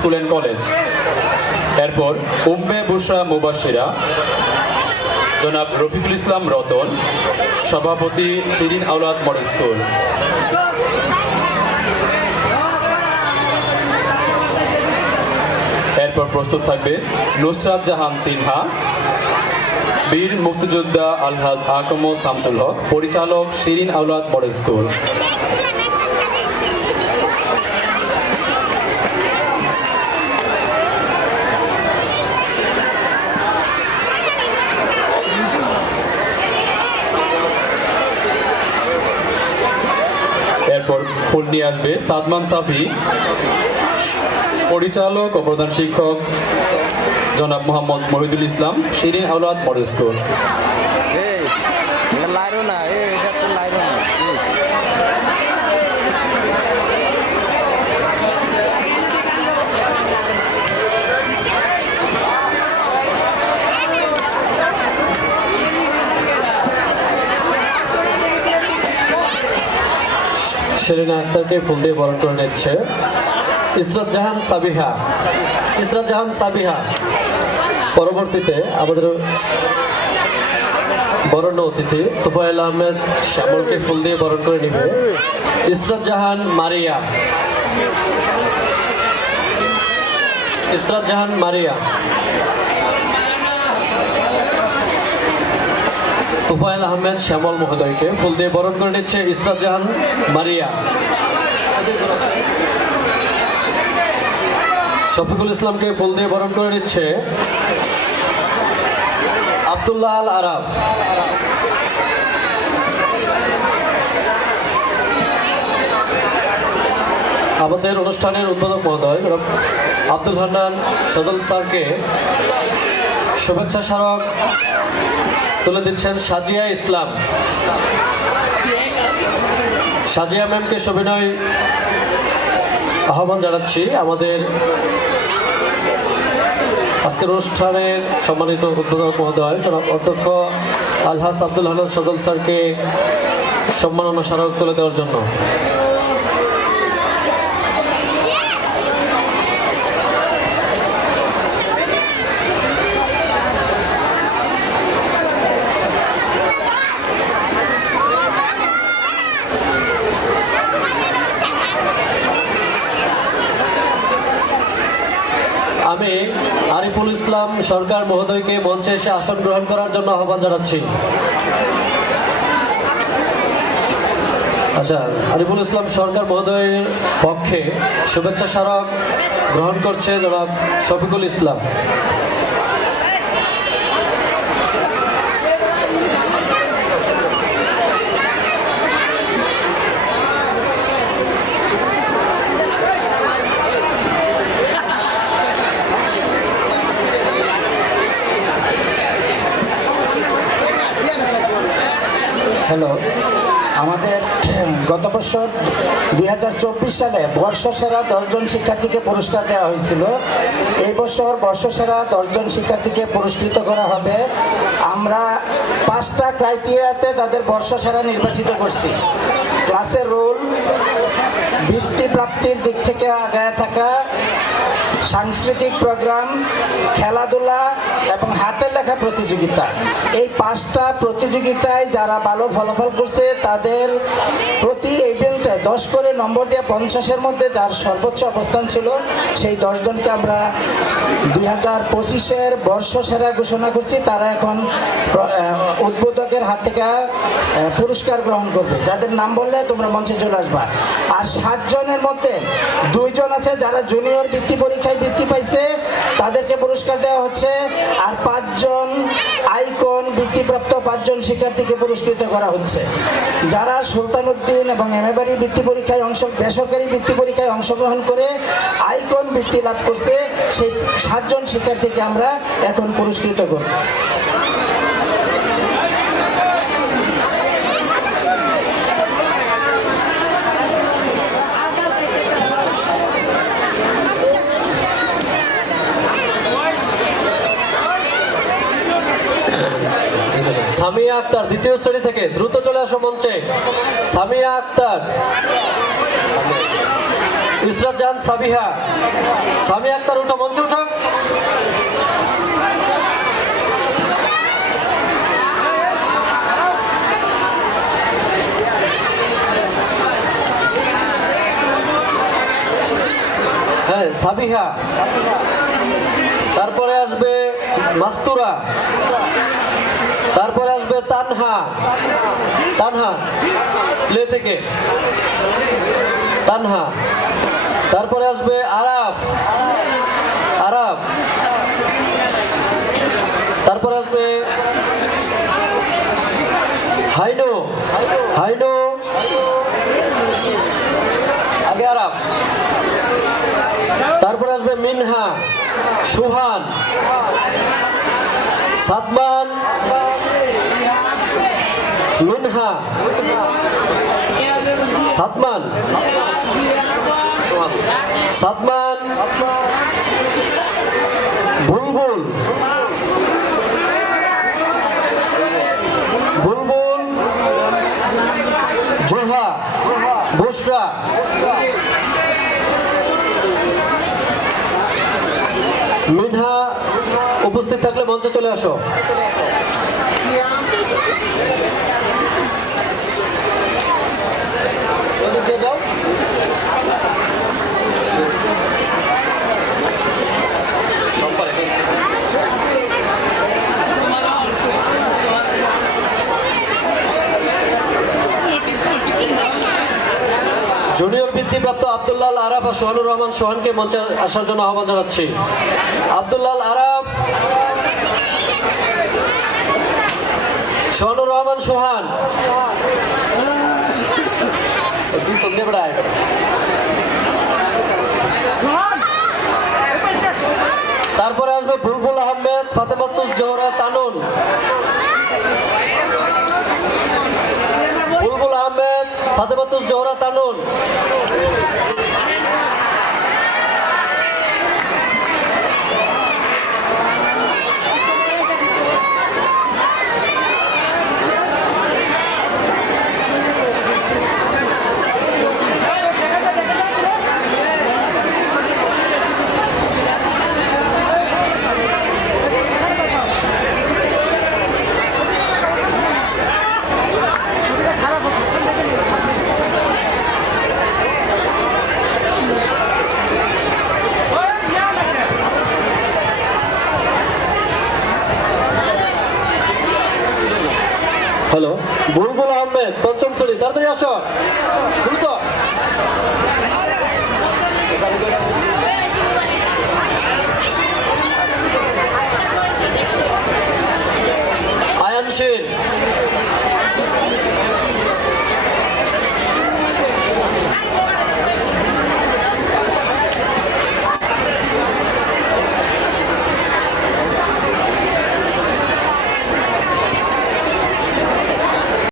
School and college. এরপর উম্মে বুশরা মুবাশিরা জনাব রফিকুল ইসলাম রতন, সভাপতি শিরিন আওলাদ মডেল স্কুল। এরপর প্রস্তুত থাকবে নুসরাত জাহান সিনহা, বীর মুক্তিযোদ্ধা আলহাজ আকম শামসুল হক, পরিচালক শিরিন আওলাদ মডেল স্কুল। এরপর ফুল নিয়ে আসবে সাদমান সাফি, পরিচালক ও প্রধান শিক্ষক জনাব মোহাম্মদ মহিদুল ইসলাম, শিরিন আওলাদ মডেল স্কুল। সেলিনা আক্তারকে ফুল দিয়ে বরণ করে নিচ্ছে ইসরাত জাহান সাবিহা। ইসরাত জাহান সাবিহা পরবর্তীতে আমাদের বরণ্য অতিথি তোফায়েল আহমেদ শ্যামলকে ফুল দিয়ে বরণ করে নিবে ইসরাত জাহান মারিয়া। ইসরাত জাহান মারিয়া তোফায়েল আহমেদ শ্যামল মহোদয়কে ফুল দিয়ে বরণ করে নিচ্ছে ইসরাত জাহান মারিয়া। শফিকুল ইসলামকে ফুল দিয়ে বরণ করে নিচ্ছে আব্দুল্লাহ আল আরাফ। আমাদের অনুষ্ঠানের উদ্বোধক মহোদয় আব্দুল হান্নান সদল স্যারকে শুভেচ্ছা স্মারক তুলে দিচ্ছেন সাজিয়া ইসলাম। সাজিয়া ম্যামকে সবিনয় আহ্বান জানাচ্ছি আমাদের আজকের অনুষ্ঠানের সম্মানিত উদ্বোধক মহোদয় অধ্যক্ষ আলহাজ আব্দুল হান্নান সদল স্যারকে সম্মাননা স্মারক তুলে দেওয়ার জন্য। আমি আরিফুল ইসলাম সরকার মহোদয়কে মঞ্চে এসে আসন গ্রহণ করার জন্য আহ্বান জানাচ্ছি। আচ্ছা, আরিফুল ইসলাম সরকার মহোদয়ের পক্ষে শুভেচ্ছা স্মারক গ্রহণ করছে জনাব শফিকুল ইসলাম। হ্যালো, আমাদের গত বছর 2024 সালে বর্ষসেরা 10 জন শিক্ষার্থীকে পুরস্কার দেওয়া হয়েছিল। এই বছর বর্ষসেরা 10 জন শিক্ষার্থীকে পুরস্কৃত করা হবে। আমরা 5টা ক্রাইটেরিয়াতে তাদের বর্ষসেরা নির্বাচিত করছি। ক্লাসের রোল, বৃত্তি প্রাপ্তির দিক থেকে আগায় থাকা, সাংস্কৃতিক প্রোগ্রাম, খেলাধুলা এবং হাতের লেখা প্রতিযোগিতা। এই 5টা প্রতিযোগিতায় যারা ভালো ফলাফল করছে তাদের প্রতি ইভেন্টে 10 করে নম্বর দিয়ে 50-এর মধ্যে যার সর্বোচ্চ অবস্থান ছিল সেই 10 জনকে আমরা 2025-এর বর্ষসেরা ঘোষণা করছি। তারা এখন উদ্বোধকের হাত থেকে পুরস্কার গ্রহণ করবে। যাদের নাম বললে তোমরা মঞ্চে চলে আসবা। আর 7 জনের মধ্যে 2 জন আছে যারা জুনিয়র বৃত্তি পরীক্ষায় বৃত্তি পাইছে, তাদেরকে পুরস্কার দেওয়া হচ্ছে। আর 5 জন আইকন বৃত্তিপ্রাপ্ত 5 জন শিক্ষার্থীকে পুরস্কৃত করা হচ্ছে। যারা সুলতানুদ্দিন এবং এমএবাড়ি বৃত্তি পরীক্ষায় বেসরকারি বৃত্তি পরীক্ষায় অংশগ্রহণ করে আইকন বৃত্তি লাভ করছে, সেই 7 জন শিক্ষার্থীকে আমরা এখন পুরস্কৃত করব। সামিয়া আক্তার দ্বিতীয় শ্রেণী থেকে দ্রুত চলে আসো মঞ্চে। সামিয়া আক্তার। ইসরাত জাহান সাবিহা। সামিয়া আক্তার উঠো, মঞ্চে উঠো। হ্যাঁ, সাবিহা। তারপরে আসবে মাস্তুরা, তারপরে আসবে তানহা। তানহা প্লে থেকে, তানহা। তারপরে আসবে আরাফ, আরাফ। তারপরে আসবে হাইনো, হাইনো। আগে আরাফ। তারপরে আসবে মিনহা, সুহান, সাদমান, মিনহা, সাদমান, সাদমান, বুলবুল, বুলবুল, জোহা, বুশরা। মিনহা উপস্থিত থাকলে মঞ্চে চলে আসো। যাও। জুনিয়র বৃত্তিপ্রাপ্ত আব্দুল্লাহ আরাফ আর সোহানুর রহমান সোহানকে মঞ্চে আসার জন্য আহ্বান জানাচ্ছি। আব্দুল্লাহ আরাফ, সোহানুর রহমান সোহান। তারপরে আসবে বুলবুল আহমেদ, ফাতেমাতুজ জোহরা তানুন। বুলবুল আহমেদ, ফাতেমাতুজ জোহরা তানুন। হ্যালো, বুলবুল আহমেদ, পঞ্চম শ্রেণী, তাড়াতাড়ি আসো, দ্রুত। আয়ান সেন।